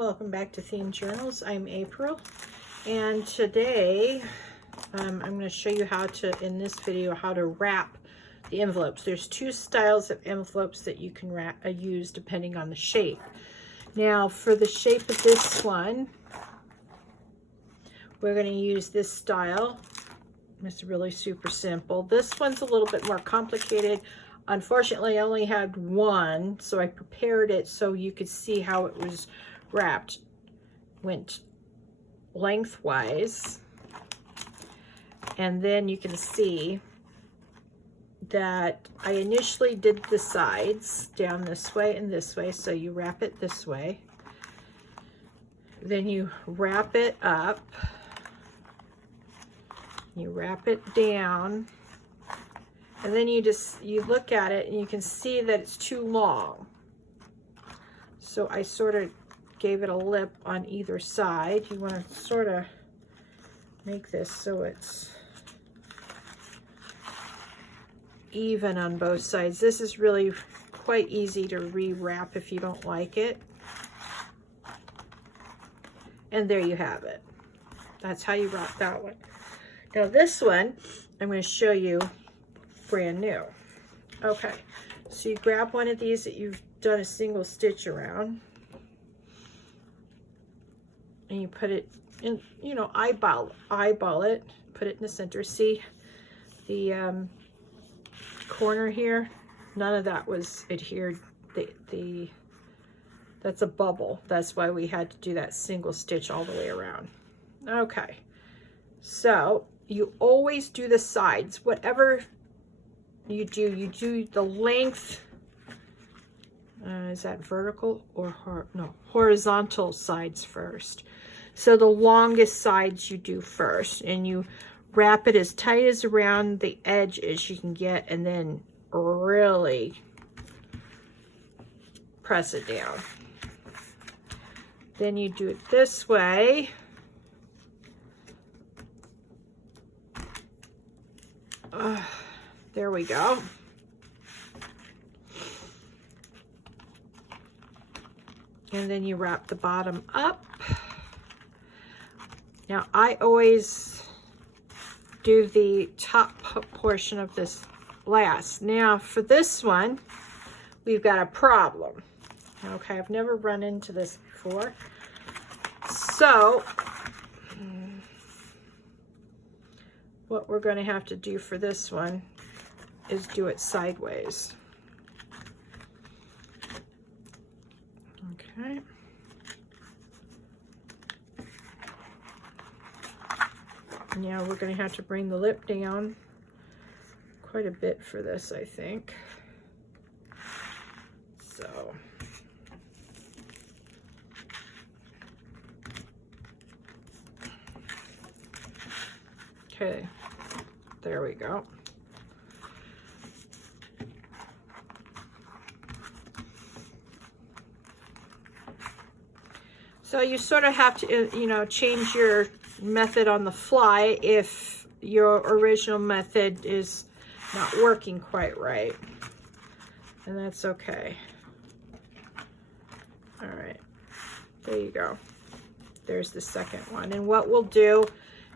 Welcome back to Theme Journals. I'm April, and today I'm going to show you how to, in this video, how to wrap the envelopes. There's two styles of envelopes that you can use depending on the shape. Now, for the shape of this one, we're going to use this style. It's really super simple. This one's a little bit more complicated. Unfortunately, I only had one, so I prepared it so you could see how it was wrapped. Went lengthwise, and then you can see that I initially did the sides down this way and this way, so you wrap it this way, then you wrap it up, you wrap it down, and then you look at it and you can see that it's too long, so I sort of gave it a lip on either side. You want to sort of make this so it's even on both sides. This is really quite easy to rewrap if you don't like it. And there you have it. That's how you wrap that one. Now this one, I'm going to show you brand new. Okay, so you grab one of these that you've done a single stitch around, and you put it in, you know, eyeball it, put it in the center. See the corner here? None of that was adhered. That's a bubble. That's why we had to do that single stitch all the way around. Okay, so you always do the sides. Whatever you do the length. Is that vertical or no, horizontal sides first. So the longest sides you do first, and you wrap it as tight as around the edge as you can get, and then really press it down. Then you do it this way. There we go. And then you wrap the bottom up. Now I always do the top portion of this last. Now for this one, we've got a problem. Okay, I've never run into this before. So what we're going to have to do for this one is do it sideways. Okay. Now we're going to have to bring the lip down quite a bit for this, I think. So okay, there we go. So you sort of have to, you know, change your method on the fly if your original method is not working quite right. And that's okay. All right, there you go. There's the second one. And what we'll do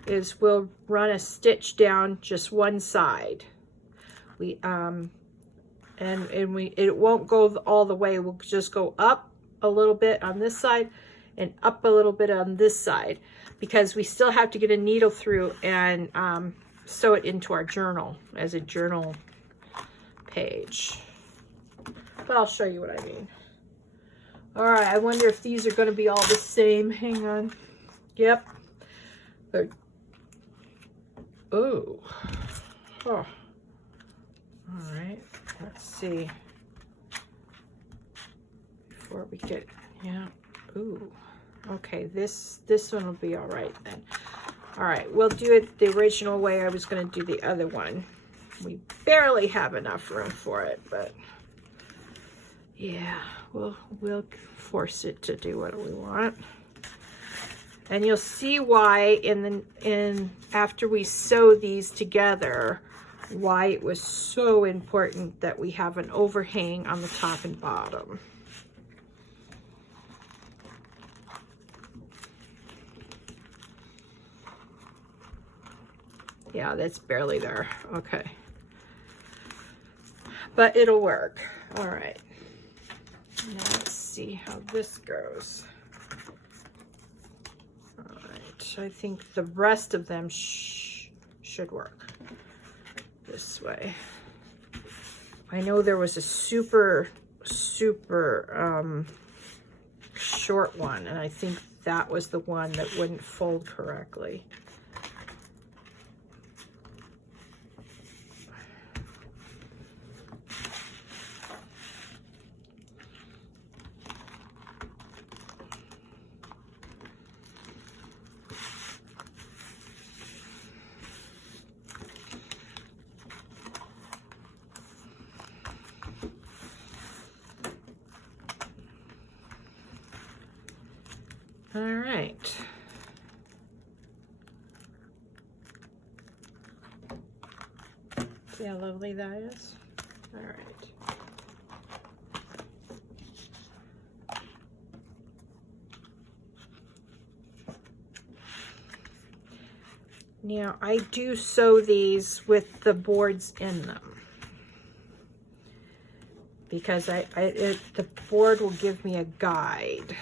is we'll run a stitch down just one side. It won't go all the way. We'll just go up a little bit on this side and up a little bit on this side, because we still have to get a needle through and sew it into our journal as a journal page. But I'll show you what I mean. All right, I wonder if these are going to be all the same. Hang on. Yep. They're, oh. All right, let's see. Before we get, yeah. Ooh. Okay, this one will be all right then. All right, we'll do it the original way I was going to do the other one. We barely have enough room for it, but yeah, we'll force it to do what we want. And you'll see why after we sew these together, why it was so important that we have an overhang on the top and bottom. Yeah, that's barely there. Okay. But it'll work. All right. Now let's see how this goes. All right. I think the rest of them should work this way. I know there was a super short one, and I think that was the one that wouldn't fold correctly. All right. See how lovely that is? All right. Now, I do sew these with the boards in them because the board will give me a guide.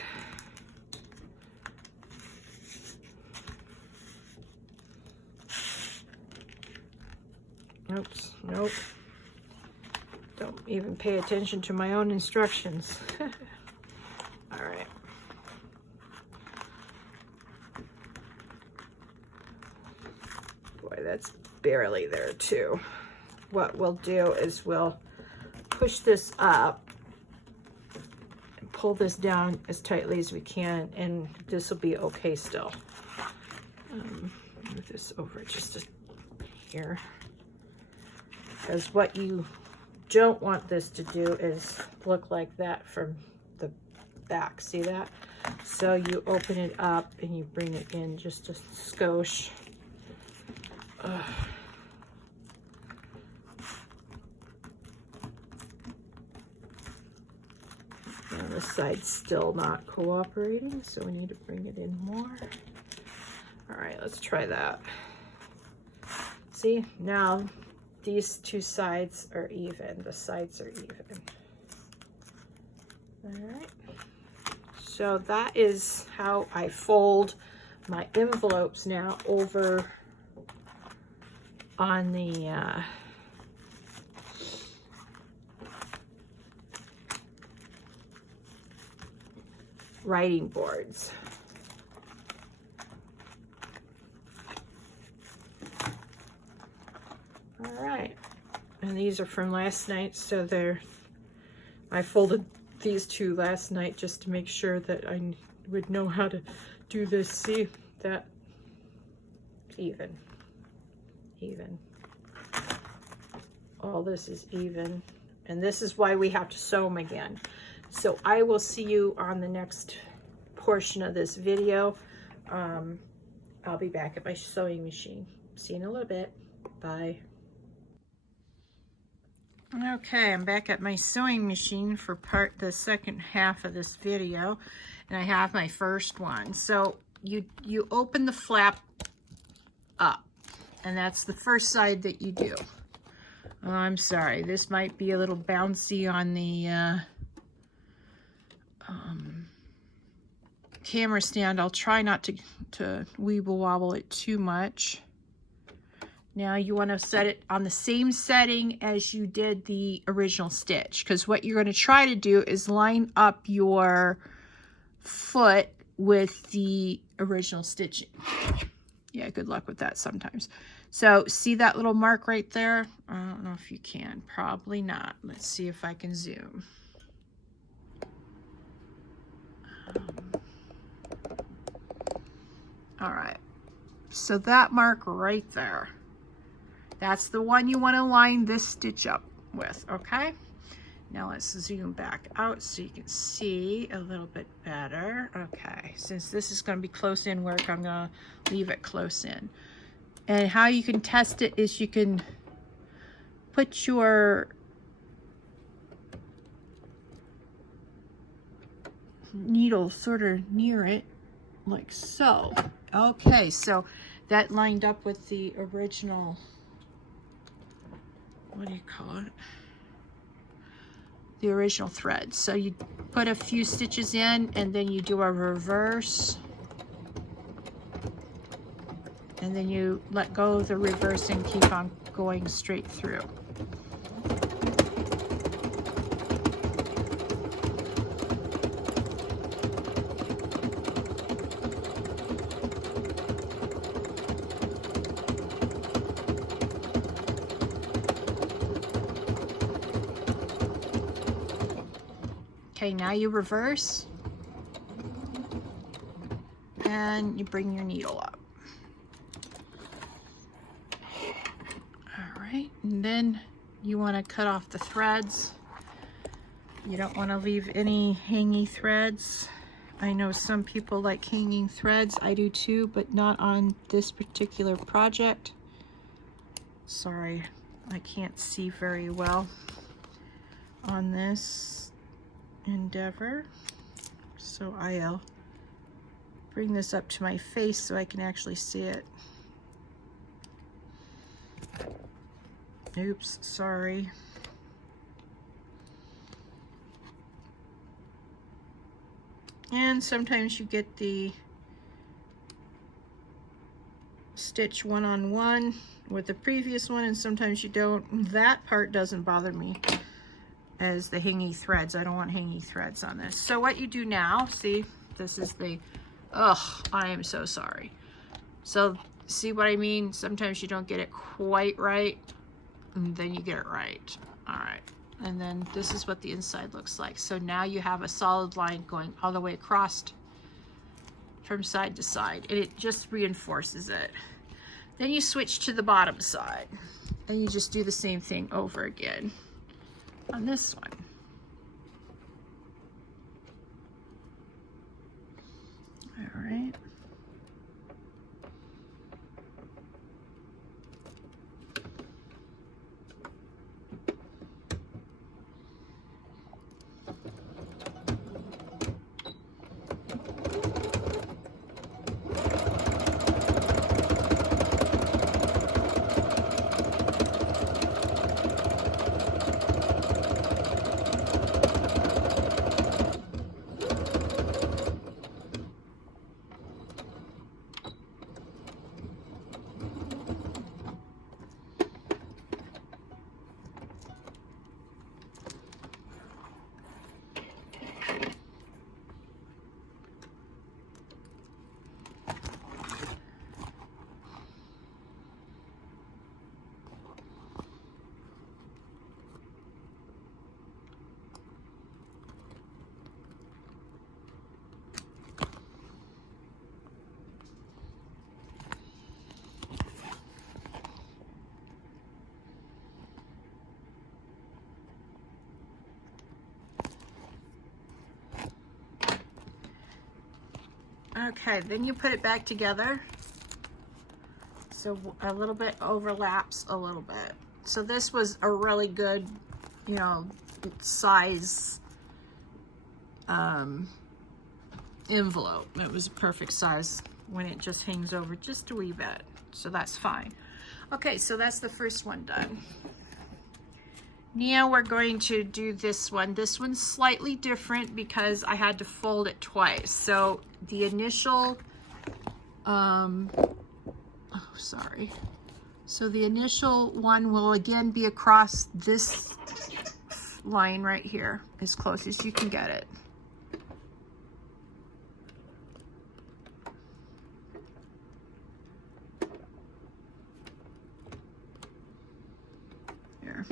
Oops, nope. Don't even pay attention to my own instructions. All right. Boy, that's barely there too. What we'll do is we'll push this up and pull this down as tightly as we can, and this will be okay still. Move this over just here. Because what you don't want this to do is look like that from the back. See that? So you open it up and you bring it in just a skosh. Ugh. And this side's still not cooperating, so we need to bring it in more. All right, let's try that. See, now these two sides are even. The sides are even. All right. So that is how I fold my envelopes now over on the writing boards. All right, and these are from last night, so I folded these two last night just to make sure that I would know how to do this. See that? Even. All this is even, and this is why we have to sew them again. So I will see you on the next portion of this video. I'll be back at my sewing machine. See you in a little bit. Bye. Okay, I'm back at my sewing machine for the second half of this video, and I have my first one. So you open the flap up, and that's the first side that you do. Oh, I'm sorry, this might be a little bouncy on the camera stand. I'll try not to weeble wobble it too much. Now you want to set it on the same setting as you did the original stitch, because what you're going to try to do is line up your foot with the original stitching. Yeah, good luck with that sometimes. So see that little mark right there? I don't know if you can, probably not. Let's see if I can zoom. All right, so that mark right there, that's the one you want to line this stitch up with, okay? Now let's zoom back out so you can see a little bit better. Okay, since this is going to be close in work, I'm going to leave it close in. And how you can test it is you can put your needle sort of near it, like so. Okay, so that lined up with the original, what do you call it? The original thread. So you put a few stitches in and then you do a reverse. And then you let go of the reverse and keep on going straight through. Okay, now you reverse and you bring your needle up. All right, and then you want to cut off the threads. You don't want to leave any hangy threads. I know some people like hanging threads. I do too, but not on this particular project. Sorry, I can't see very well on this endeavor, so I'll bring this up to my face so I can actually see it. Oops, sorry. And sometimes you get the stitch one-on-one with the previous one, and sometimes you don't. That part doesn't bother me as the hangy threads. I don't want hangy threads on this. So what you do now, see, this is the, oh, I am so sorry. So see what I mean? Sometimes you don't get it quite right, and then you get it right. All right, and then this is what the inside looks like. So now you have a solid line going all the way across from side to side, and it just reinforces it. Then you switch to the bottom side, and you just do the same thing over again on this one. All right. Okay, then you put it back together. So a little bit overlaps a little bit. So this was a really good, you know, size envelope. It was a perfect size when it just hangs over just a wee bit. So that's fine. Okay, so that's the first one done. Now we're going to do this one. This one's slightly different because I had to fold it twice. So the initial, oh, sorry. So the initial one will again be across this line right here, as close as you can get it. There.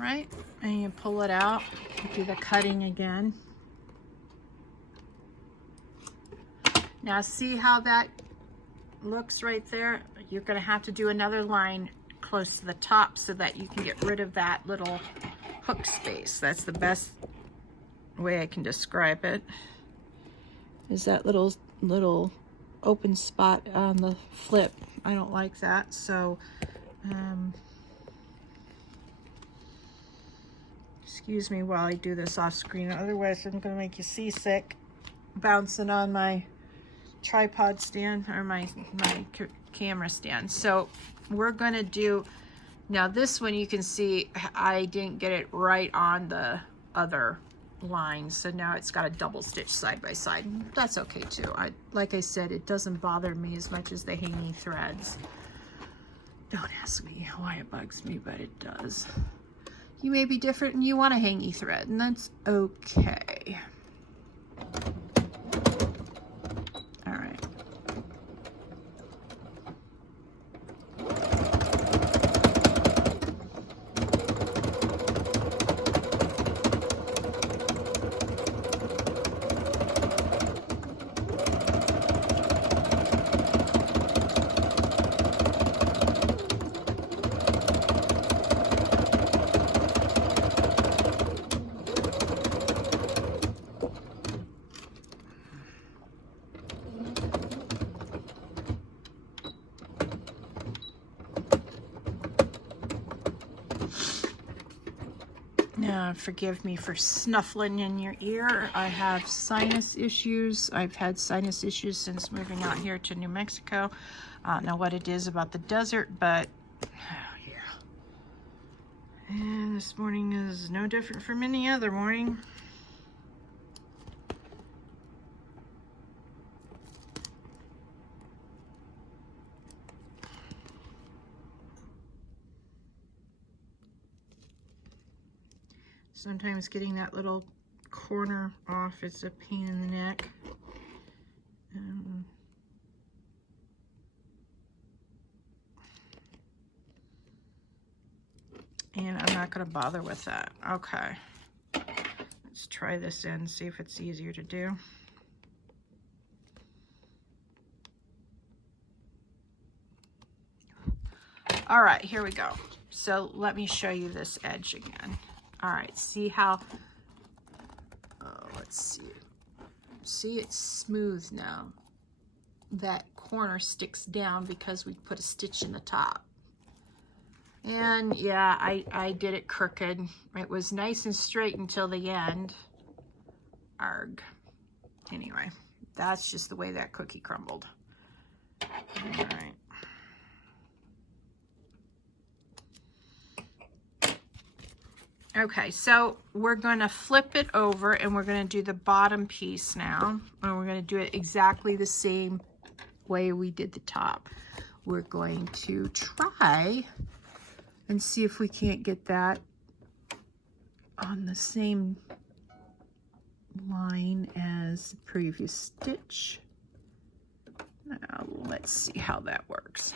right? And you pull it out, do the cutting again. Now see how that looks right there? You're gonna have to do another line close to the top so that you can get rid of that little hook space. That's the best way I can describe it, is that little open spot on the flip. I don't like that, so excuse me while I do this off screen, otherwise I'm gonna make you seasick bouncing on my tripod stand or my camera stand. So we're gonna do, now this one you can see I didn't get it right on the other line, so now it's got a double stitch side by side. That's okay too. Like I said, it doesn't bother me as much as the hanging threads. Don't ask me why it bugs me, but it does. You may be different and you want a hangy thread, and that's okay. All right. Now, forgive me for snuffling in your ear. I have sinus issues. I've had sinus issues since moving out here to New Mexico. I don't know what it is about the desert, but yeah. And this morning is no different from any other morning. Sometimes getting that little corner off is a pain in the neck. And I'm not going to bother with that. Okay. Let's try this in, see if it's easier to do. All right, here we go. So let me show you this edge again. All right, see how, oh, let's see. See, it's smooth now. That corner sticks down because we put a stitch in the top. And yeah, I did it crooked. It was nice and straight until the end. Arg. Anyway, that's just the way that cookie crumbled. All right. Okay, so we're going to flip it over and we're going to do the bottom piece now. And we're going to do it exactly the same way we did the top. We're going to try and see if we can't get that on the same line as the previous stitch. Now let's see how that works.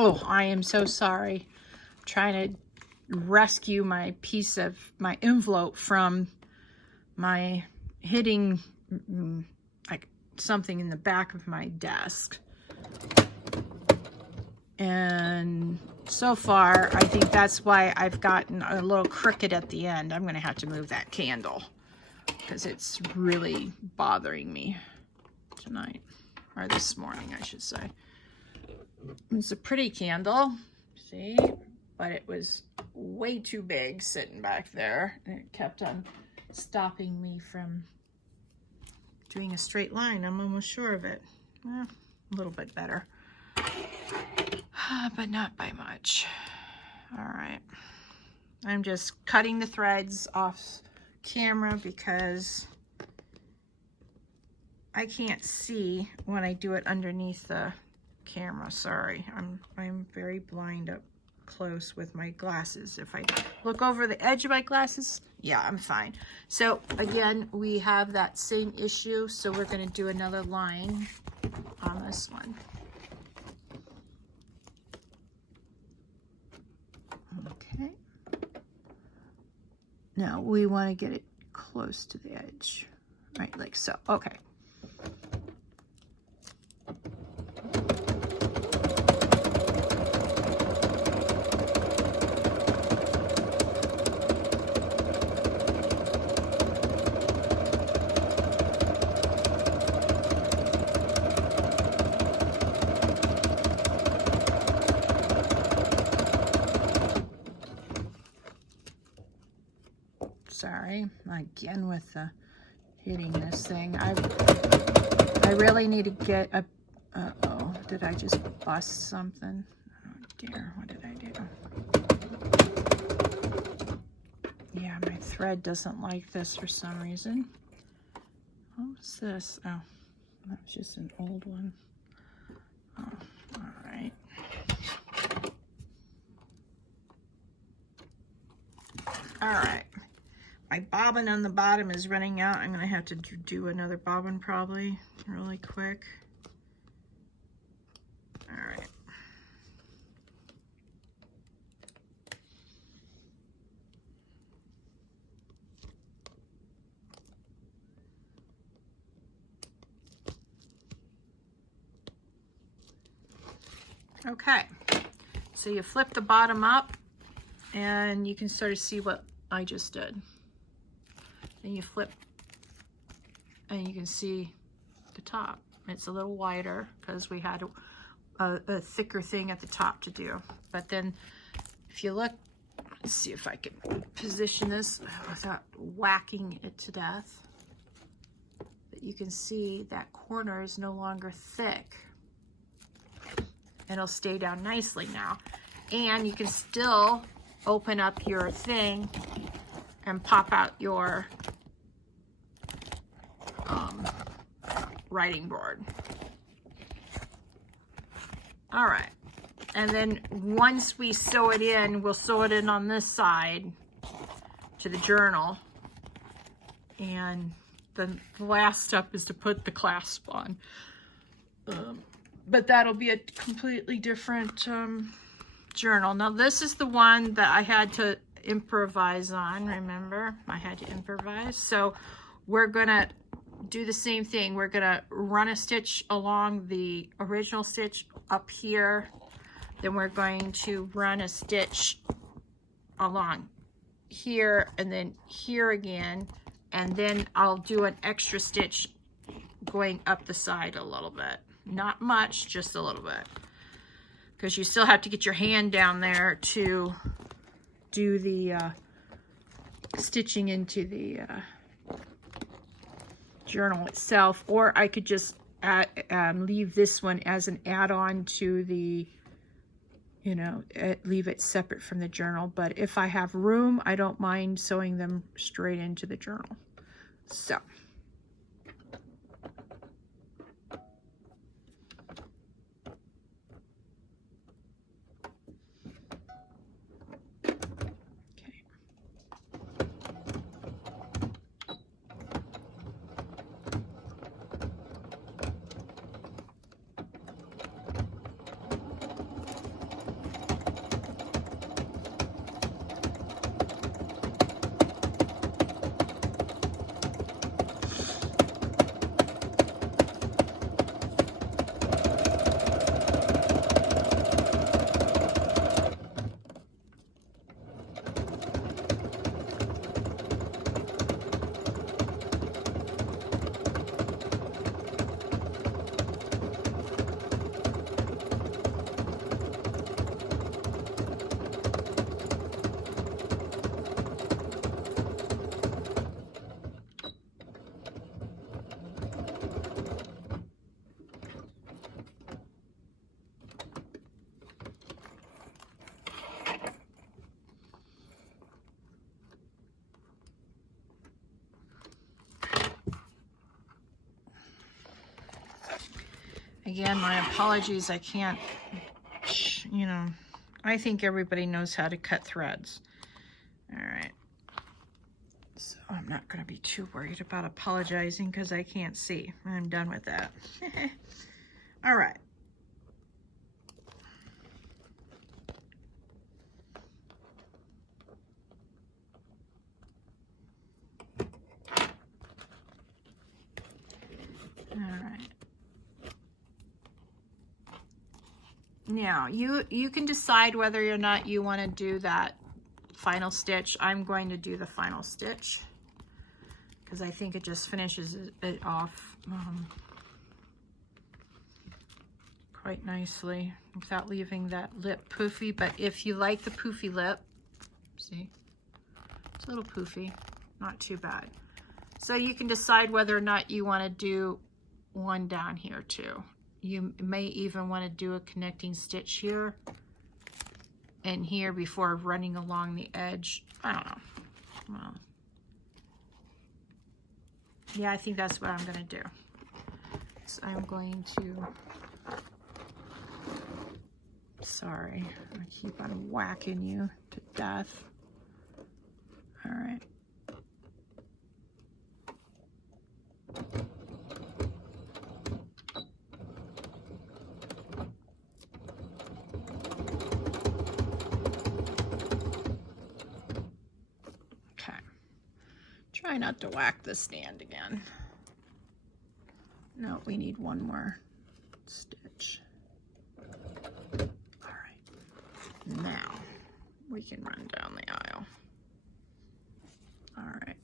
Oh, I am so sorry. I'm trying to rescue my piece of my envelope from my hitting like something in the back of my desk. And so far, I think that's why I've gotten a little crooked at the end. I'm going to have to move that candle because it's really bothering me tonight, or this morning, I should say. It's a pretty candle, see, but it was way too big sitting back there, and it kept on stopping me from doing a straight line. I'm almost sure of it. A little bit better, but not by much. All right, I'm just cutting the threads off camera because I can't see when I do it underneath the camera. Sorry, I'm very blind up close with my glasses. If I look over the edge of my glasses, yeah, I'm fine. So again, we have that same issue, so we're going to do another line on this one. Okay. Now we want to get it close to the edge, right, like so. Okay. Sorry, again with the hitting this thing. I really need to get a, uh-oh, did I just bust something? Oh dear, what did I do? Yeah, my thread doesn't like this for some reason. What was this? Oh, that was just an old one. Oh, all right. All right. My bobbin on the bottom is running out. I'm going to have to do another bobbin probably really quick. All right. Okay. So you flip the bottom up and you can sort of see what I just did. Then you flip and you can see the top. It's a little wider because we had a thicker thing at the top to do. But then if you look, let's see if I can position this without whacking it to death. But you can see that corner is no longer thick. It'll stay down nicely now. And you can still open up your thing and pop out your writing board. All right, and then once we sew it in, we'll sew it in on this side to the journal, and the last step is to put the clasp on. But that'll be a completely different journal. Now this is the one that I had to improvise on. Remember, I had to improvise. So we're gonna do the same thing. We're gonna run a stitch along the original stitch up here. Then we're going to run a stitch along here and then here again. And then I'll do an extra stitch going up the side a little bit. Not much, just a little bit. Because you still have to get your hand down there to do the stitching into the journal itself, or I could just leave this one as an add-on to the, you know, leave it separate from the journal. But if I have room, I don't mind sewing them straight into the journal. So. Again, my apologies, I can't, you know, I think everybody knows how to cut threads. All right. So I'm not going to be too worried about apologizing because I can't see. I'm done with that. All right. All right. Now, you can decide whether or not you want to do that final stitch. I'm going to do the final stitch because I think it just finishes it off quite nicely without leaving that lip poofy. But if you like the poofy lip, see, it's a little poofy, not too bad. So you can decide whether or not you want to do one down here too. You may even want to do a connecting stitch here and here before running along the edge. I don't know. Well, yeah, I think that's what I'm going to do. So I'm going to, sorry, I keep on whacking you to death. All right. Try not to whack the stand again. No, we need one more stitch. All right, now we can run down the aisle. All right.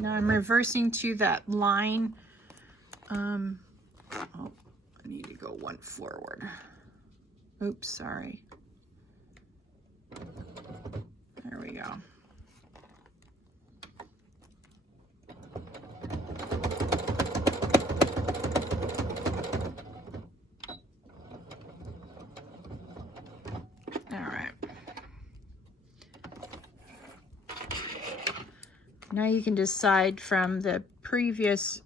Now I'm reversing to that line. Oh, I need to go one forward. Oops, sorry. There we go. Now you can decide from the previous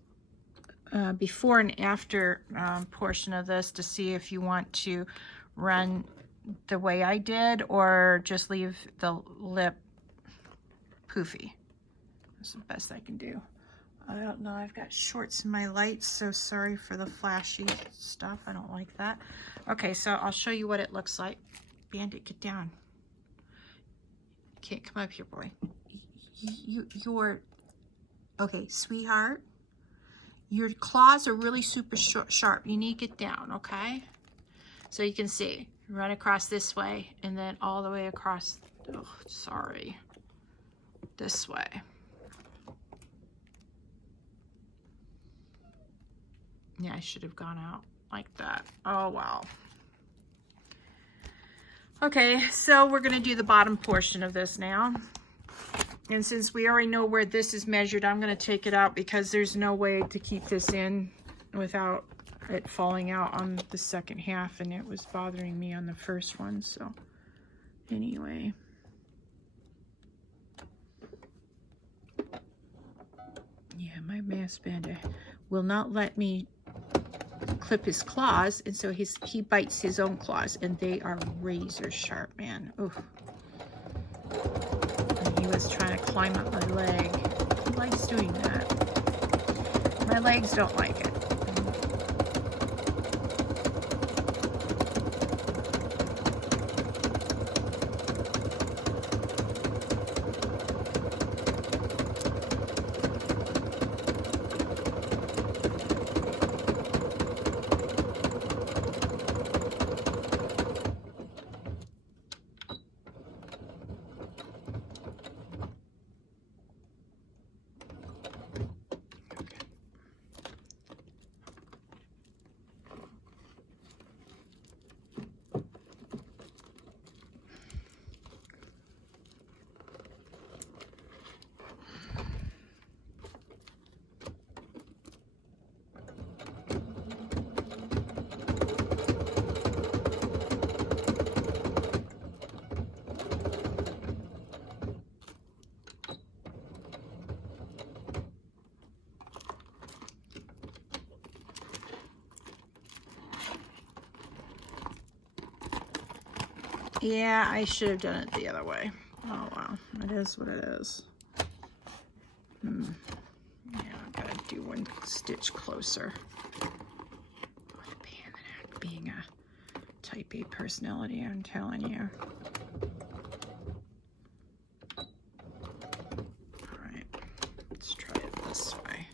before and after portion of this to see if you want to run the way I did or just leave the lip poofy. That's the best I can do. I don't know, I've got shorts in my lights, so sorry for the flashy stuff. I don't like that. Okay, so I'll show you what it looks like. Bandit, get down. Can't come up here, boy. You're okay, sweetheart. Your claws are really super sharp. You need to get down, okay? So you can see, run across this way and then all the way across, oh, sorry, this way. Yeah, I should have gone out like that. Oh, wow. Okay, so we're gonna do the bottom portion of this now. And since we already know where this is measured, I'm going to take it out because there's no way to keep this in without it falling out on the second half, and it was bothering me on the first one. So anyway. Yeah, my mass bandit will not let me clip his claws, and so he bites his own claws, and they are razor sharp, man. Oof. He was trying to climb up my leg. He likes doing that. My legs don't like it. Yeah, I should have done it the other way. Oh well, it is what it is. Yeah, I've got to do one stitch closer. Being a type A personality, I'm telling you. All right, let's try it this way.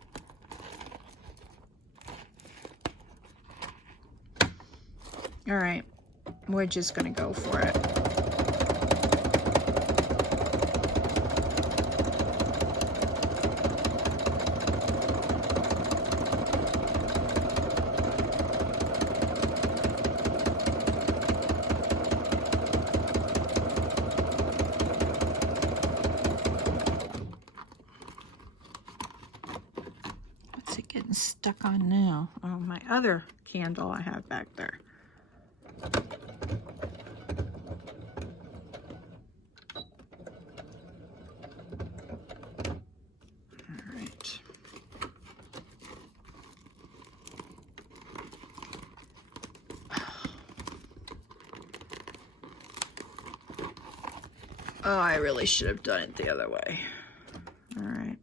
All right, we're just gonna go for it. What's it getting stuck on now? Oh, my other candle I have back there. Oh, I really should have done it the other way. All right.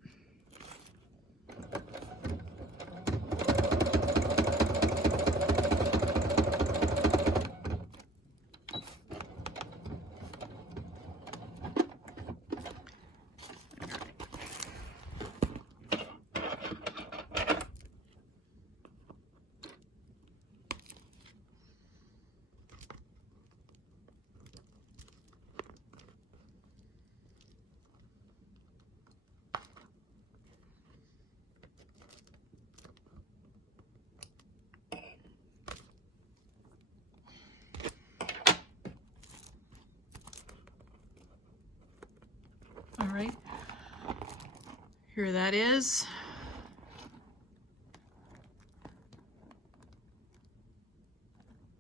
All right, here that is.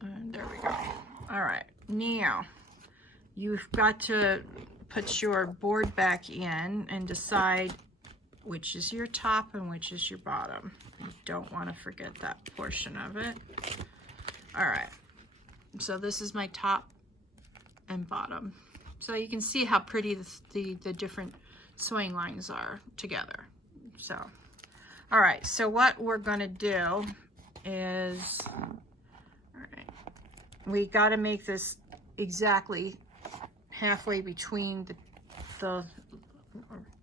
And there we go. All right, now you've got to put your board back in and decide which is your top and which is your bottom. You don't want to forget that portion of it. All right, so this is my top and bottom. So you can see how pretty the different sewing lines are together. So, all right, so what we're gonna do is, all right, we gotta make this exactly halfway between the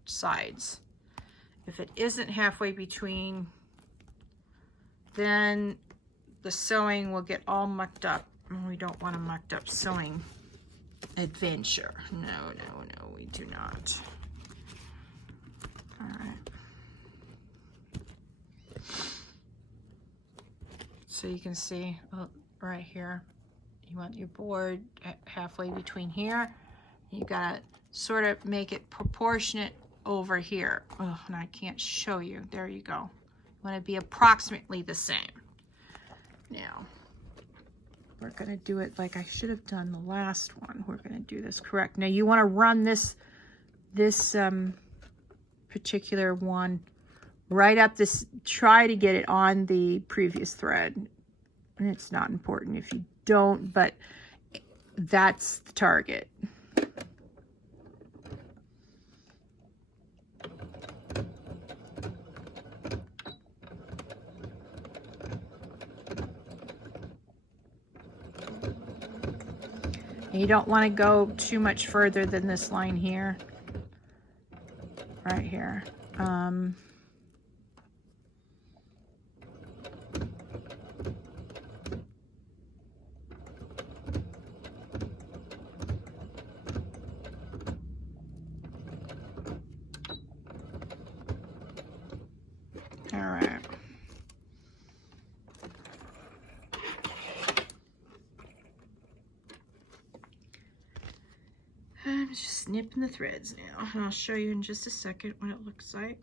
sides. If it isn't halfway between, then the sewing will get all mucked up, and we don't want a mucked up sewing adventure. No, no, no, we do not. All right. So you can see right here, you want your board halfway between here. You gotta sort of make it proportionate over here. Oh, and I can't show you. There you go. You want to be approximately the same. Now, we're going to do it like I should have done the last one. We're going to do this correct. Now, you want to run this particular one right up this, try to get it on the previous thread. And it's not important if you don't, but that's the target. You don't want to go too much further than this line here, right here. All right. I'm just snipping the threads now, and I'll show you in just a second what it looks like.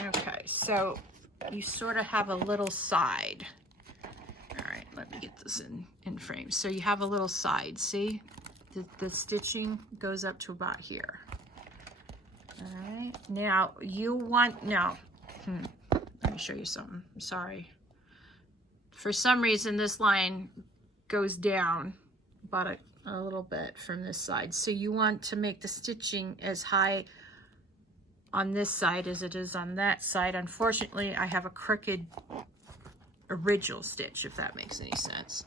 Okay, so you sort of have a little side. All right, let me get this in frame. So you have a little side, see? The stitching goes up to about here. All right, now you want, now, let me show you something. I'm sorry. For some reason, this line goes down about a little bit from this side. So you want to make the stitching as high on this side as it is on that side. Unfortunately, I have a crooked original stitch, if that makes any sense.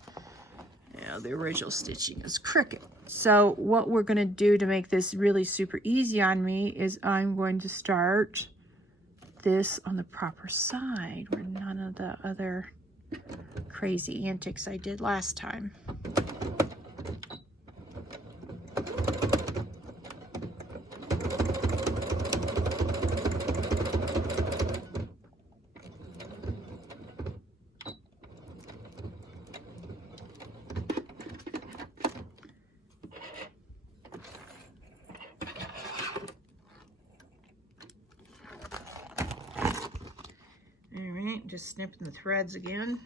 Yeah, the original stitching is crooked. So what we're going to do to make this really super easy on me is I'm going to start this on the proper side where none of the other crazy antics I did last time. Just snipping the threads again.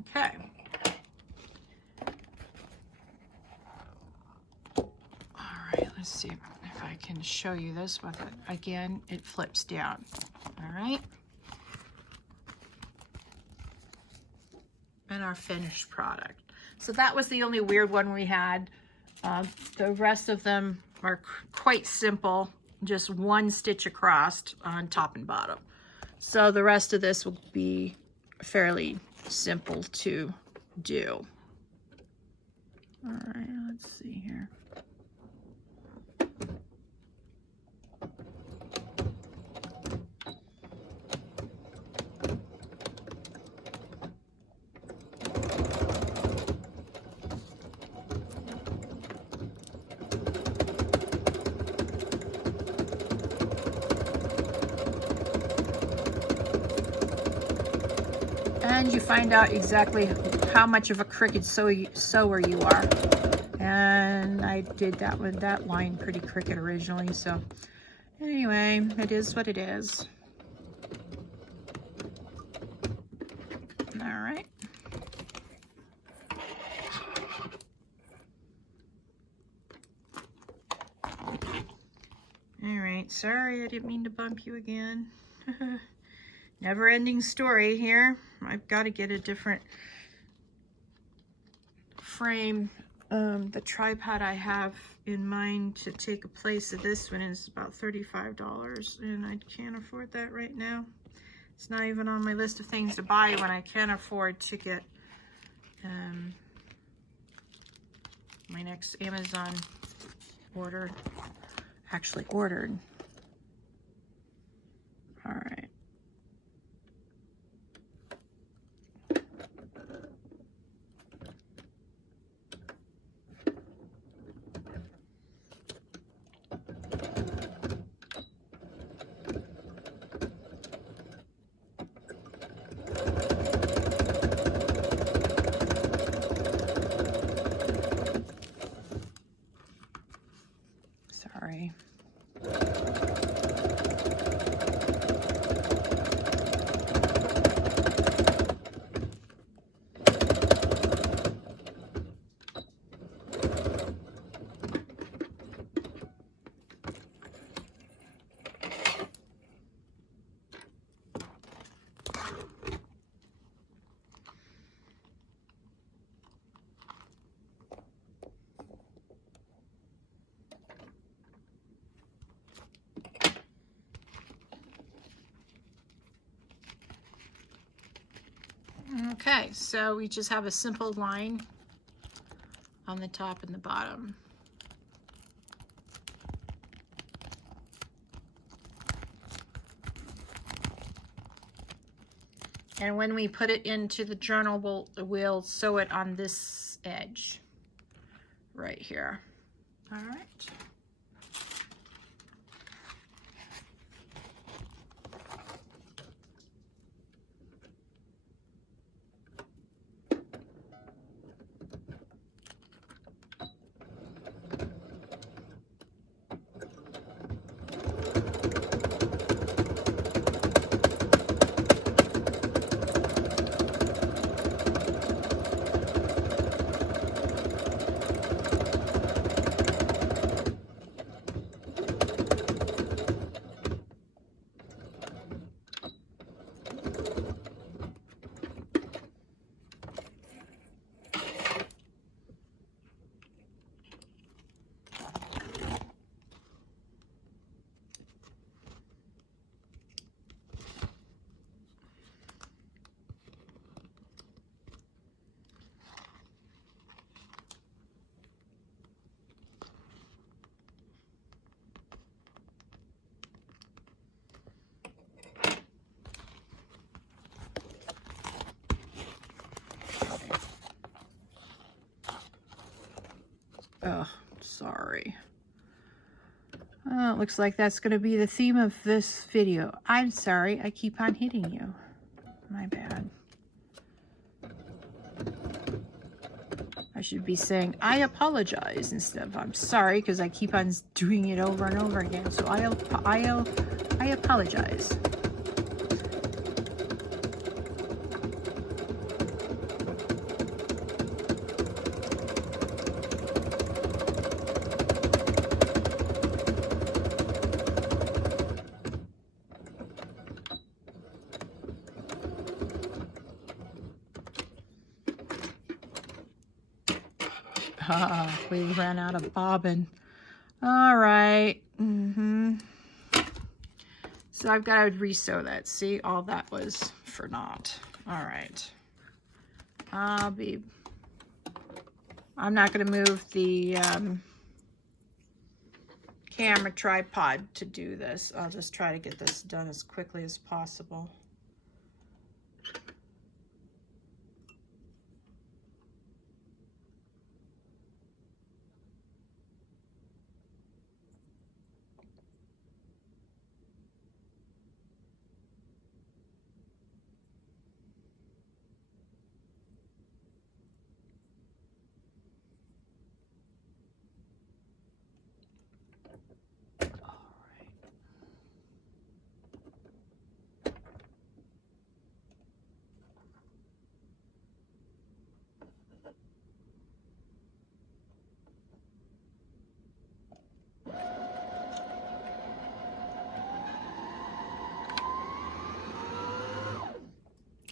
Okay. All right, let's see if I can show you this with it. Again, it flips down. All right. And our finished product. So that was the only weird one we had. The rest of them are quite simple, just one stitch across on top and bottom. So the rest of this will be fairly simple to do. All right, let's see here. And you find out exactly how much of a crooked sewer you are. And I did that with that line pretty crooked originally, so anyway, it is what it is. All right. All right, sorry, I didn't mean to bump you again. Never-ending story here. I've got to get a different frame. The tripod I have in mind to take a place of this one is about $35, and I can't afford that right now. It's not even on my list of things to buy when I can't afford to get my next Amazon order actually ordered. All right. Sorry. Okay, so we just have a simple line on the top and the bottom. And when we put it into the journal, we'll sew it on this edge right here. All right. Oh, sorry. Oh, it looks like that's going to be the theme of this video. I'm sorry, I keep on hitting you. My bad. I should be saying, I apologize instead of I'm sorry, because I keep on doing it over and over again. So I apologize. We ran out of bobbin. All right. So I've got to resew that. See, all that was for naught. All right. I'm not going to move the camera tripod to do this. I'll just try to get this done as quickly as possible.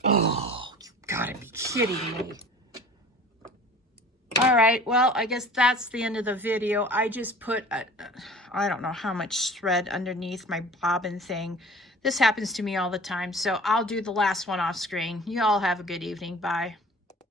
Oh, you gotta be kidding me. All right, well, I guess that's the end of the video. I just put, I don't know how much thread underneath my bobbin thing. This happens to me all the time, so I'll do the last one off screen. You all have a good evening. Bye.